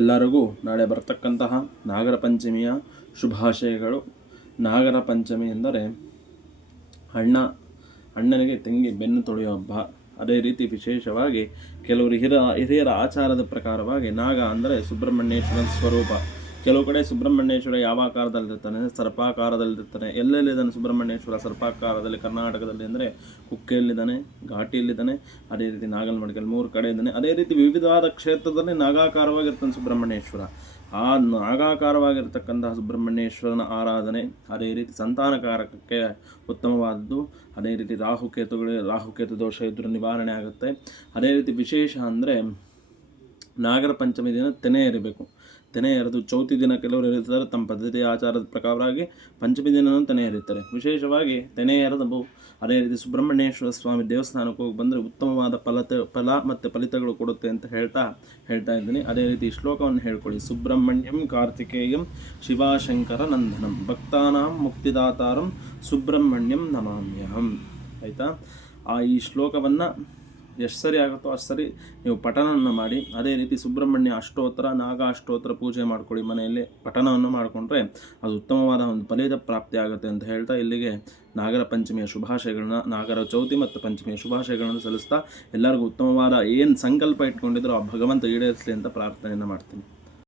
ಎಲ್ಲರಿಗೂ ನಾಳೆ ಬರ್ತಕ್ಕಂತಹ ನಾಗರ ಪಂಚಮಿಯ ಶುಭಾಶಯಗಳು. ನಾಗರ ಪಂಚಮಿ ಎಂದರೆ ಅಣ್ಣನಿಗೆ ತಂಗಿ ಬೆನ್ನು ತೊಳೆಯುವ ಹಬ್ಬ. ಅದೇ ರೀತಿ ವಿಶೇಷವಾಗಿ ಕೆಲವರು ಹಿರಿಯರ ಆಚಾರದ ಪ್ರಕಾರವಾಗಿ ನಾಗ ಅಂದರೆ ಸುಬ್ರಹ್ಮಣ್ಯೇಶ್ವರನ ಸ್ವರೂಪ. ಕೆಲವು ಕಡೆ ಸುಬ್ರಹ್ಮಣ್ಯೇಶ್ವರ ಯಾವ ಆಕಾರದಲ್ಲಿರ್ತಾನೆ, ಸರ್ಪಾಕಾರದಲ್ಲಿರ್ತಾನೆ. ಎಲ್ಲೆಲ್ಲಿದ್ದಾನೆ ಸುಬ್ರಹ್ಮಣ್ಯೇಶ್ವರ ಸರ್ಪಾಕಾರದಲ್ಲಿ? ಕರ್ನಾಟಕದಲ್ಲಿ ಅಂದರೆ ಕುಕ್ಕೆಯಲ್ಲಿದ್ದಾನೆ, ಘಾಟಿಯಲ್ಲಿದ್ದಾನೆ, ಅದೇ ರೀತಿ ನಾಗಲಮಡಿಕೆಯಲ್ಲಿ 3 ಕಡೆ ಇದ್ದಾನೆ. ಅದೇ ರೀತಿ ವಿವಿಧವಾದ ಕ್ಷೇತ್ರದಲ್ಲಿ ನಾಗಾಕಾರವಾಗಿರ್ತಾನೆ ಸುಬ್ರಹ್ಮಣ್ಯೇಶ್ವರ. ಆ ನಾಗಾಕಾರವಾಗಿರ್ತಕ್ಕಂತಹ ಸುಬ್ರಹ್ಮಣ್ಯೇಶ್ವರನ ಆರಾಧನೆ ಅದೇ ರೀತಿ ಸಂತಾನಕಾರಕಕ್ಕೆ ಉತ್ತಮವಾದದ್ದು. ಅದೇ ರೀತಿ ರಾಹುಕೇತು ದೋಷ ಇದ್ದರೂ ನಿವಾರಣೆ ಆಗುತ್ತೆ. ಅದೇ ರೀತಿ ವಿಶೇಷ ಅಂದರೆ ನಾಗರ ಪಂಚಮಿ ದಿನ ತೆನೆ ಎರಿಬೇಕು. ತೆನೆ ಎರೆದು ಚೌತಿ ದಿನ ಕೆಲವರು ಎರೀತಾರೆ, ತಮ್ಮ ಪದ್ಧತಿ ಆಚಾರದ ಪ್ರಕಾರವಾಗಿ ಪಂಚಮಿ ದಿನವೂ ತೆನೆ ಎರೀತಾರೆ. ವಿಶೇಷವಾಗಿ ತೆನೆ ಎರೆದು ಅದೇ ರೀತಿ ಸುಬ್ರಹ್ಮಣ್ಯೇಶ್ವರ ಸ್ವಾಮಿ ದೇವಸ್ಥಾನಕ್ಕೆ ಹೋಗಿ ಬಂದರೆ ಉತ್ತಮವಾದ ಫಲ ಮತ್ತು ಫಲಿತಗಳು ಕೊಡುತ್ತೆ ಅಂತ ಹೇಳ್ತಾ ಇದ್ದೀನಿ. ಅದೇ ರೀತಿ ಶ್ಲೋಕವನ್ನು ಹೇಳ್ಕೊಳ್ಳಿ. ಸುಬ್ರಹ್ಮಣ್ಯಂ ಕಾರ್ತಿಕೇಯಂ ಶಿವಶಂಕರ ನಂದನಂ ಭಕ್ತಾನಾಂ ಮುಕ್ತಿದಾತಾರಂ ಸುಬ್ರಹ್ಮಣ್ಯಂ ನಮಾಮ್ಯಹಂ. ಆಯಿತಾ? ಈ ಶ್ಲೋಕವನ್ನು ಎಷ್ಟು ಸರಿ ಆಗುತ್ತೋ ಅಷ್ಟು ಸರಿ ನೀವು ಪಠಣವನ್ನು ಮಾಡಿ. ಅದೇ ರೀತಿ ಸುಬ್ರಹ್ಮಣ್ಯ ಅಷ್ಟೋತ್ತರ, ನಾಗ ಅಷ್ಟೋತ್ತರ ಪೂಜೆ ಮಾಡ್ಕೊಳ್ಳಿ. ಮನೆಯಲ್ಲಿ ಪಠಣವನ್ನು ಮಾಡಿಕೊಂಡ್ರೆ ಅದು ಉತ್ತಮವಾದ ಒಂದು ಫಲಿತ ಪ್ರಾಪ್ತಿ ಆಗುತ್ತೆ ಅಂತ ಹೇಳ್ತಾ ಇಲ್ಲಿಗೆ ನಾಗರ ಪಂಚಮಿಯ ಶುಭಾಶಯಗಳನ್ನ, ನಾಗರ ಚೌತಿ ಮತ್ತು ಪಂಚಮಿಯ ಶುಭಾಶಯಗಳನ್ನು ಸಲ್ಲಿಸ್ತಾ ಎಲ್ಲರಿಗೂ ಉತ್ತಮವಾದ ಏನು ಸಂಕಲ್ಪ ಇಟ್ಕೊಂಡಿದ್ರು ಆ ಭಗವಂತ ಈಡೇರಿಸಲಿ ಅಂತ ಪ್ರಾರ್ಥನೆಯನ್ನು ಮಾಡ್ತೀನಿ.